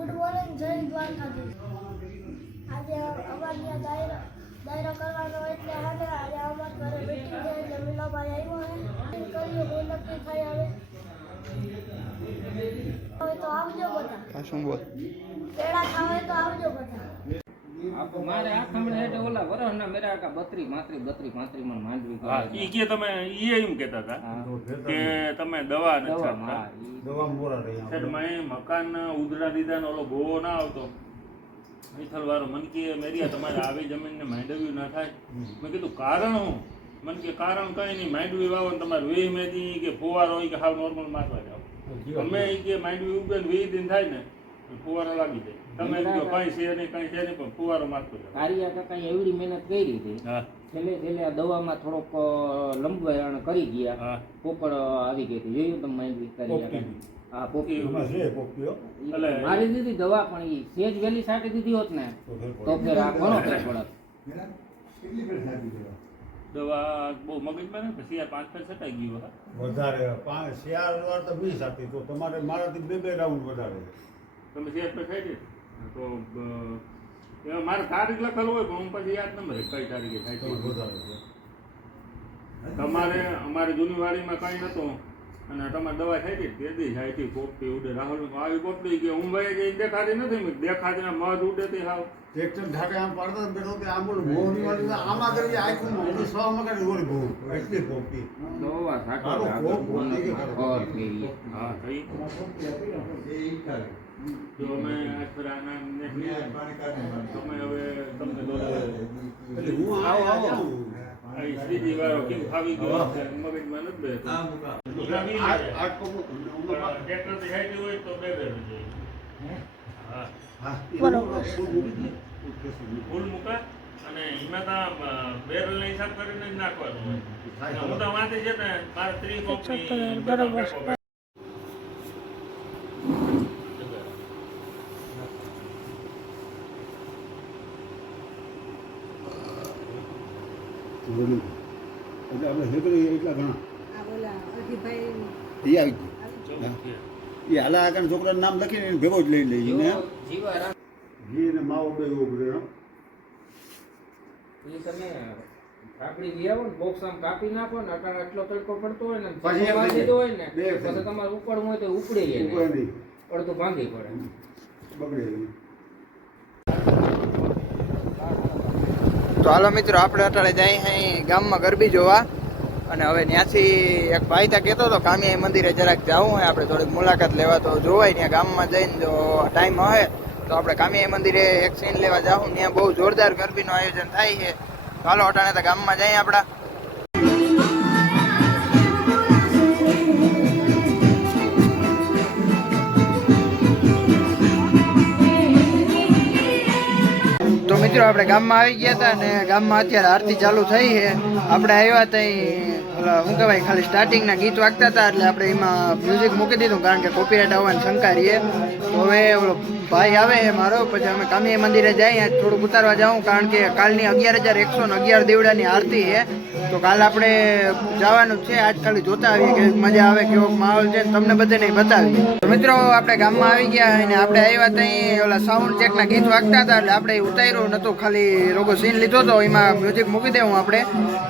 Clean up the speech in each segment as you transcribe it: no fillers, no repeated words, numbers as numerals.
Good morning જય દ્વારકાધીશ। આજે અમારે દાયરો કરવાનો એટલે આજે અમારા ઘરે મીટિંગ છે એટલે મીલાભાઈ આવ્યો છે કરીએ બહુ નક્કી થઈ હવે તો આવજો બધા। શું બોલ પેડા ખાવા તો આવજો બધા। આપો મારે આ ખમણે હેઠે ઓલા વરહના મેરા કા 32 35 મણ માંડવી હા ઈ કે તમે ઈ એમ કહેતા હતા કે તમે દવા ન છાંટતા દવા મોરા રહી સર મેં મકાન ઉદરા દીધા ઓલો ગોવો ના આવતો મિથલ વાળો મન કે મેરિયા તમારે આવી જમીનને માંડવ્યું ના થાય મેં કીધું કારણ હું મન કે કારણ કઈ નહીં માંડવી વાવો તમારે 20 મેદી કે ફુવારો હોય કે હાવ નોર્મલ મારવા જાવ અમે કે માંડવી ઉગે 20 દિન થાય ને ફુવારો લાગી જાય તમે કઈ છે નહીં કઈ છે નહીં પણ ફુવારો મારતો જાવ કારિયા કાકા એવડી મહેનત કરી હતી હા છેલ્લે આ દવામાં થોડોક લંબાણ કરી ગયા પોપડ આવી ગઈ હતી જોયું તમે માંડવી કરી હા પોપી મારી દીધી દવા પણ ઈ સેજ વેલી સાટી દીધી હોત ને તો ફેર આ ઘણો ફેર પડત દવા બહુ મગજમાં ને પછી 5 ફેર છટાઈ ગયું વધારે 5 શિયાળ વાર તો 20 આપી તો તમારે મારાથી બે રાઉન્ડ વધારે તમે શેર પર ખાઈ દે તો એમાં મારે તારીખ લખેલું હોય પણ હું પછી યાદ ન રહે કઈ તારીખે થાય છે વધારે તમારે અમારી જૂની વાડીમાં કઈ નતું અને તમારે દવા થઈ ગઈ તે દી જાય છે પોપટી ઉડે રાહુલ આવી પોપટી કે હું ભાઈ જઈ દેખાતી નથી મેં દેખાતી મધ ઉડેતી હાવ ટ્રેક્ટર ઢાકે આમ પાડતો બેઠો કે આમ બોલ ભોની વાળી આમાં કરી આખું મોઢું સવામાં કરી ઓલી ભો એટલી પોપટી દવા મારો કોપ બોલી કે કરો હા થઈ જો અમે આજ પર આના તમે હવે તમને એટલે હું આવો આ શ્રીજી વાળો કેમ ખાવી ગયો મગજમાં નથી બેસતો આ કોપ ટ્રેક્ટરથી હાઈટી હોય તો બે જોઈએ હા હા બરોબર ફૂલ મૂકા અને એમાં તો બેરલ હિસાબ કરીને જ નાખવાનું હોય હું તો વાંચે છે ને મારે 30 કોપી બરોબર એટલે આપણે હેકરી એટલા ઘણા એ આવી ગયું એ હાલા આકાના છોકરાનું નામ લખીને ભેગો જ લઈ લઈએ ને ઘી ને માવો બે ઉભરે તમે કાકડી લઈ આવો ને બોક્સ આમ કાપી નાખો ને અટાણે એટલો તડકો પડતો હોય ને પછી વાગી દીધો હોય ને બે પછી તમારે ઉપડવું હોય તો ઉપડી જાય ઉપર નહીં અડધું ભાંગી પડે બગડે તો હાલો મિત્રો આપણે અટાળે જઈએ અહીં ગામમાં ગરબી જોવા અને હવે ત્યાંથી એક ભાઈ ત્યાં કહેતો હતો કામિયા મંદિરે જરાક જવું હોય આપણે થોડીક મુલાકાત લેવા તો જોવાય ત્યાં ગામમાં જઈને જો ટાઈમ હોય તો આપણે કામિયા મંદિરે એક સીન લેવા જાઉં ત્યાં બહુ જોરદાર ગરબીનું આયોજન થાય છે હાલો અટાણે તો ગામમાં જઈએ આપણા તો મિત્રો આપણે ગામમાં આવી ગયા હતા અને ગામમાં અત્યારે આરતી ચાલુ થઈ છે આપણે આવ્યા ત્યાં શું કહેવાય ખાલી સ્ટાર્ટિંગના ગીત વાગતા હતા એટલે આપણે એમાં મ્યુઝિક મૂકી દીધું કારણ કે કોપીરાઇટ આવવાની શંકા રહીએ તો હવે ઓલો ભાઈ આવે છે મારો પછી અમે કામિયા મંદિરે જઈએ થોડુંક ઉતારવા જાઉં કારણ કે કાલની 11,111 દીવડાની આરતી છે તો કાલ આપણે જવાનું છે આજ ખાલી જોતા આવીએ કે મજા આવે કેવો માહોલ છે તમને બધાને બતાવીએ તો મિત્રો આપણે ગામમાં આવી ગયા અને આપણે આવ્યા ત્યાં ઓલા સાઉન્ડ ચેકના ગીત વાગતા હતા એટલે આપણે ઉતાર્યું નહોતું ખાલી રોગો સીન લીધો હતો એમાં મ્યુઝિક મૂકી દેવું આપણે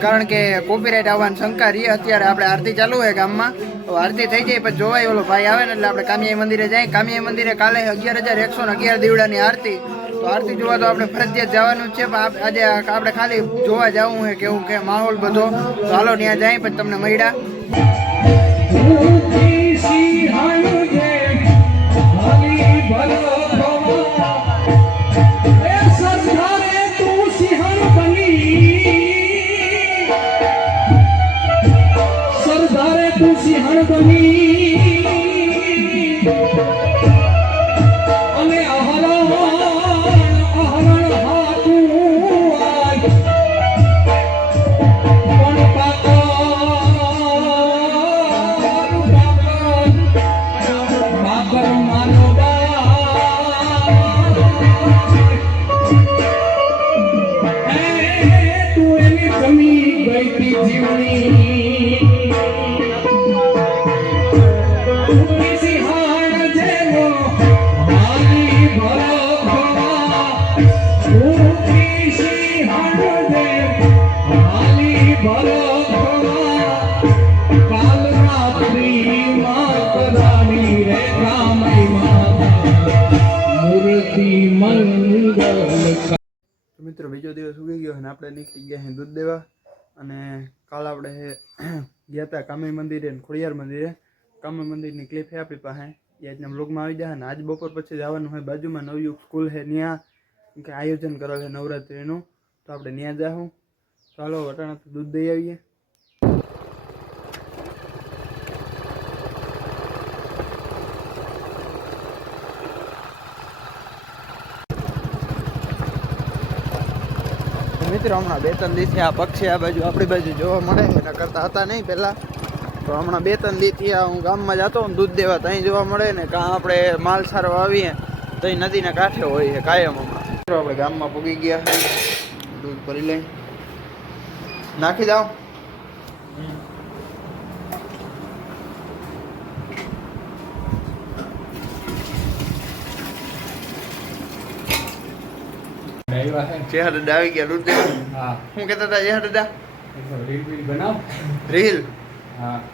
કારણ કે કોપીરાઇટ આવવાની શંકા રહી અત્યારે આપણે આરતી ચાલુ છે ગામમાં તો આરતી થઈ જાય પછી જોવાય ઓલો ભાઈ આવે ને એટલે આપણે કામિયા મંદિરે જઈએ કામિયા મંદિરે કાલે 11,111 દીવડાની આરતી તો આરતી જોવા તો આપણે ફરજિયાત જવાનું છે પણ આજે આપણે ખાલી જોવા જવું છે કેવું કે માહોલ બધો તો હાલો ત્યાં જાય પછી તમને મળ્યા તો મિત્રો બીજો દિવસ ઉગી ગયો અને આપણે નીકળી ગયા છીએ દૂધ દેવા. અને કાલ આપણે ગયા હતા કામી મંદિરે ને ખોડિયાર મંદિરે. કામી મંદિરની ક્લિપ છે આપણી પાસે, એ આજના બ્લોગમાં આવી જાય. અને આજ બપોર પછી જવાનું હોય બાજુમાં નવયુગ સ્કૂલ છે, ત્યાં કે આયોજન કરેલ છે નવરાત્રિનું, તો આપણે ત્યાં જાઉં. ચાલો વટાણા તો દૂધ દઈ આવીએ. મિત્રો હમણાં 2-3 દિવસથી આ પક્ષી આ બાજુ આપણી બાજુ જોવા મળે એના કરતા હતા નહીં પહેલાં. તો હમણાં 2-3 દિવસથી હું ગામમાં જતો ને દૂધ દેવા ત્યાં જોવા મળે ને, કાં આપણે માલ સારો આવીએ તો એ નદીના કાંઠે હોય છે કાયમ. હમણાં મિત્રો આપણે ગામમાં પૂગી ગયા છે, દૂધ ભરી લઈ નાખી જાઓ. જેહા દાદા આવી ગયા દૂધ દેવા. શું કહેતા હતા જેહા દાદા? રીલ.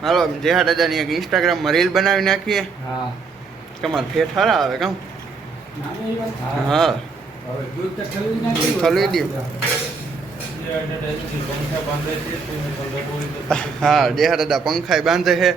હાલો જેહા દાદાની એક ઇન્સ્ટાગ્રામમાં રીલ બનાવી નાખીએ. તમારે ફેટ સારા આવે કામ. હા ખોલી દો. હા જેહા દાદા પંખાય બાંધે છે.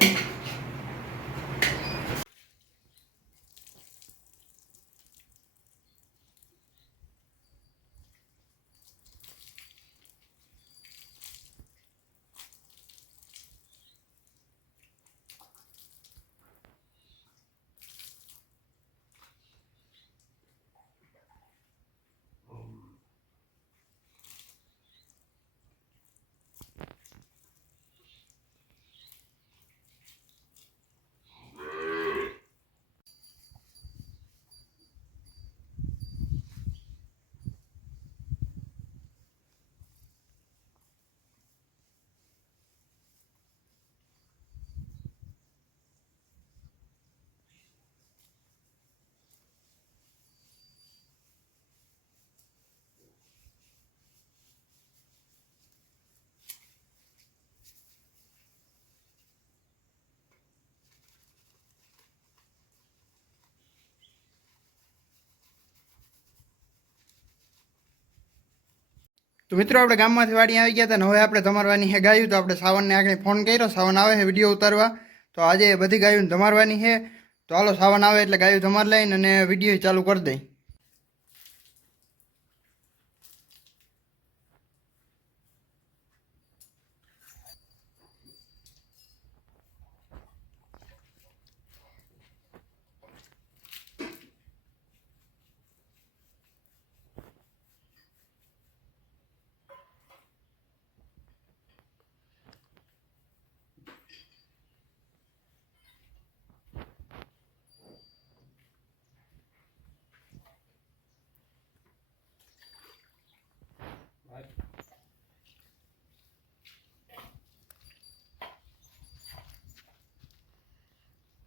તો મિત્રો આપણે ગામમાંથી વાડી આવી ગયા હતા ને હવે આપણે ધમારવાની છે ગાયું. તો આપણે સાવનને આગળ ફોન કર્યો, સાવન આવે છે વિડીયો ઉતારવા. તો આજે બધી ગાયું ધમારવાની છે. તો હાલો સાવન આવે એટલે ગાયું ધમાર લઈને અને વિડીયો ચાલુ કરી દઈ.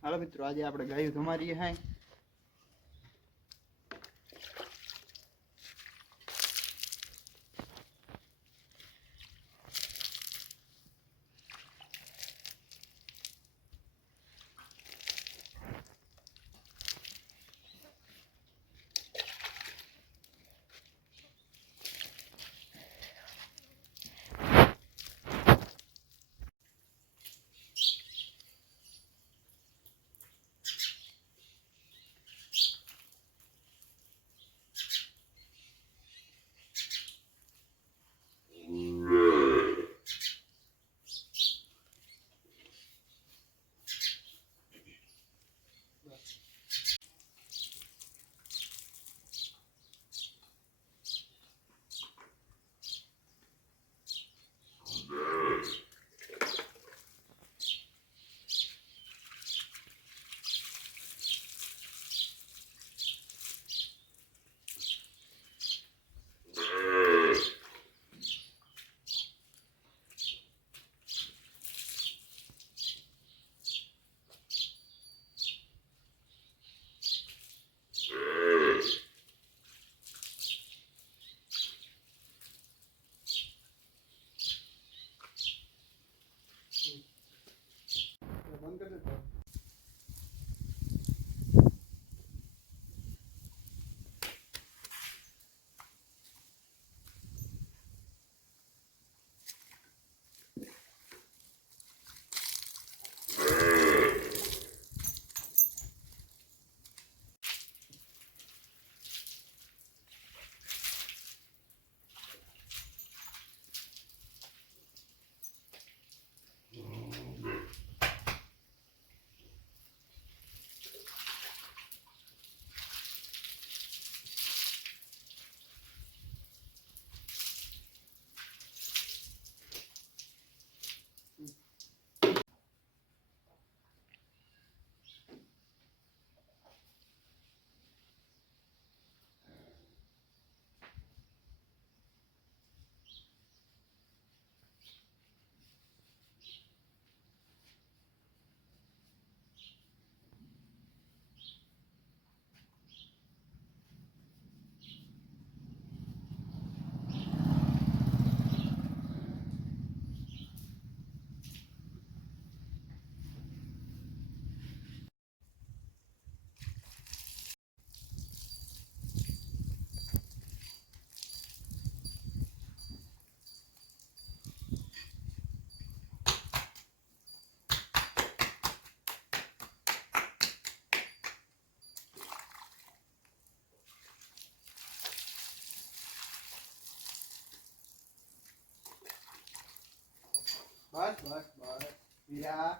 હાલો મિત્રો આજે આપણે ગાયું ધમારીએ હાય. બસ બસ મીરા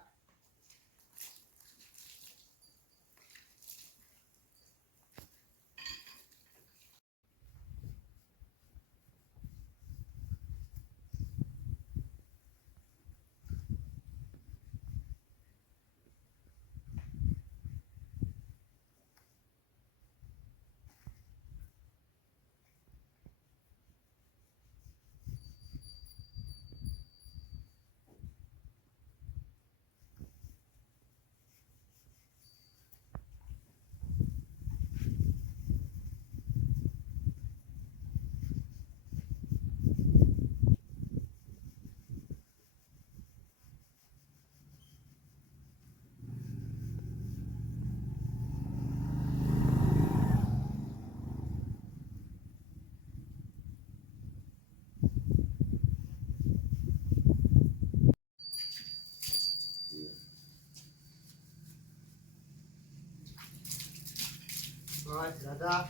બસ રાધા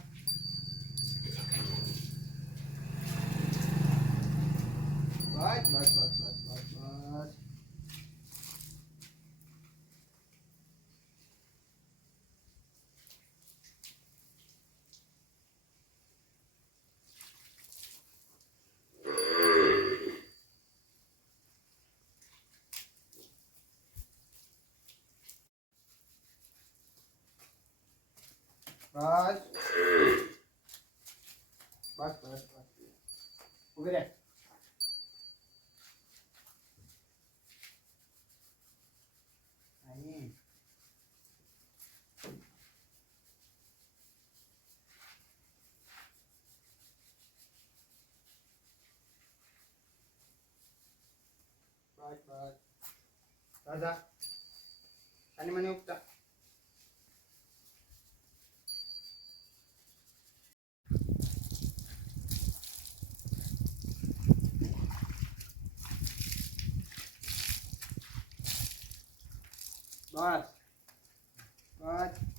બસ બસ બસ બસ બસ બસ બસ બસ બસ બસ ઉભી રહે અહીં બસ બસ દાદા આની મને ઉપતા બસ બસ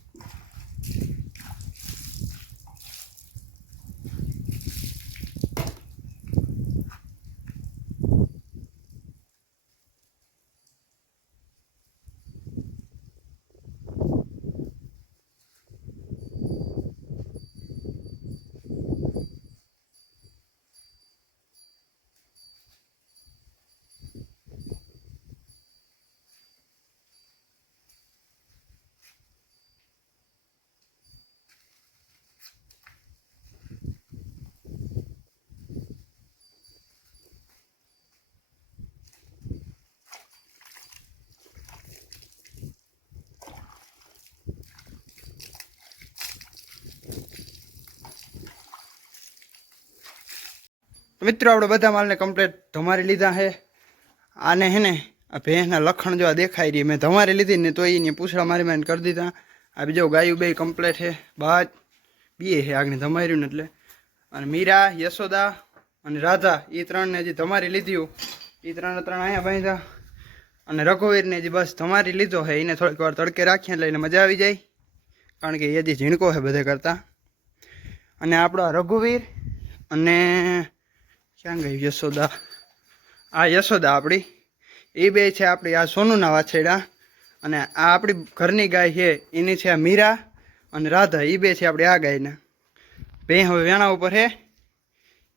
મિત્રો આપણે બધા માલને કમ્પ્લીટ ધમારી લીધા છે આને હે ને આ ભેંસના લખણ જો આ દેખાઈ રહી મેં ધમારી લીધી ને તો એને પૂછડા મારી મારીને કરી દીધા આ બીજો ગાયું બે કમ્પ્લીટ છે બાદ બે છે આગળ ધમાર્યું ને એટલે અને મીરા યશોદા અને રાધા એ ત્રણને હજી ધમારી લીધી એ ત્રણ અહીંયા બાંધ્યા અને રઘુવીરને હજી બસ ધમારી લીધો છે એને થોડીક વાર તડકે રાખીએ એટલે એને મજા આવી જાય કારણ કે એ હજી ઝીણકો છે બધે કરતાં અને આપણો રઘુવીર અને ક્યાં ગઈ યશોદા આ યશોદા આપણી એ બે છે આપણી આ સોનુના વાછરડા અને આ આપણી ઘરની ગાય છે એની છે આ મીરા અને રાધા એ બે છે આપણી આ ગાયના બે હવે વેણા ઉપર છે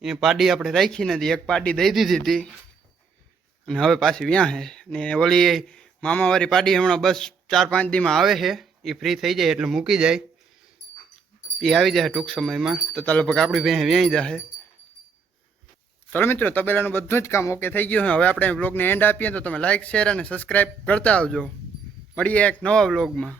એની પાડી આપણે રાખી નથી એક પાડી દઈ દીધી હતી અને હવે પાછી વ્યાં છે ને ઓલી મામાવાળી પાડી હમણાં બસ 4-5 દીમાં આવે છે એ ફ્રી થઈ જાય એટલે મૂકી જાય એ આવી જાય ટૂંક સમયમાં તો તાલો લગભગ આપણી બે વ્યાઈ જશે ચલો મિત્રો તબેલાનું બધું જ કામ ઓકે થઈ ગયું છે હવે આપણે બ્લોગને એન્ડ આપીએ તો તમે લાઇક શેર અને સબસ્ક્રાઈબ કરતા આવજો મળીએ એક નવા બ્લોગમાં